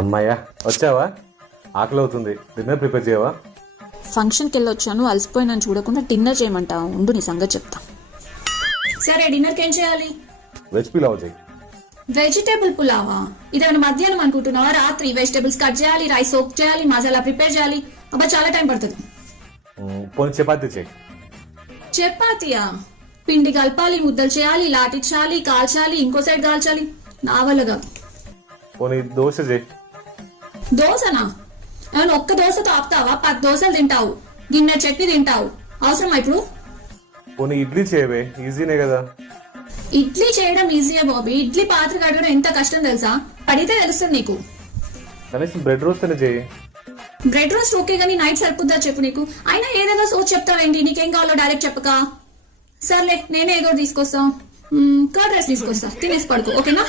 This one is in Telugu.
అమ్మాయ్యా వచ్చావా? ఆకలి అవుతుంది, డిన్నర్ ప్రిపేర్ చేయవా? ఫంక్షన్కి వెళ్ళొచ్చాను, అలసిపోయినాను, చూడకుండా డిన్నర్ చేయమంటావు. ఉండు నీ సంగతి చెప్తా. సరే, డిన్నర్కి ఏం చేయాలి? వెజ్ పులావ్ చేయి. వెజిటేబుల్ పులావా? ఇదేమైనా మధ్యాహ్నం అనుకుంటున్నావా? రాత్రి వెజిటేబుల్స్ కట్ చేయాలి, రైస్ సోక్ చేయాలి, మసాలా ప్రిపేర్ చేయాలి. అబ్బా చాలా టైం పడుతుంది. పోనీ చపాతీ చేయి. చపాతీయా? పిండి కలపాలి, ముద్దలు చేయాలి, లాటించాలి, కాల్చాలి, ఇంకో సైడ్ కాల్చాలి. నా వల్లగా. పోనీ దోశ చేయి. దోశనా? ఏమైనా ఒక్క దోశతో ఆపుతావా? 10 దోశలు తింటావు, గిన్నె చట్నీ తింటావు. అవసరమా ఇప్పుడు? పోనీ ఇడ్లీ చేయవే, ఈజీనే కదా. ఇడ్లీ చేయడం ఈజీయే బాబీ. ఇడ్లీ పాత్ర కడగడం ఎంత కష్టం తెలుసా? పడితే తెలుస్తుంది నీకు. కనీసం బ్రెడ్ రోస్ట్ అనే చేయి. బ్రెడ్ రోస్ట్ ఓకే గానీ నైట్ సరిపోద్దా చెప్పు నీకు? అయినా ఏదేదో సోచ్ చెప్తావేంటి? నీకేం కావాలో డైరెక్ట్ చెప్పక. సర్లే, నేనే ఏదో తీసుకొస్తా. కర్డ్ రైస్ తీసుకొస్తా, తినేసి పడుకో, ఓకేనా?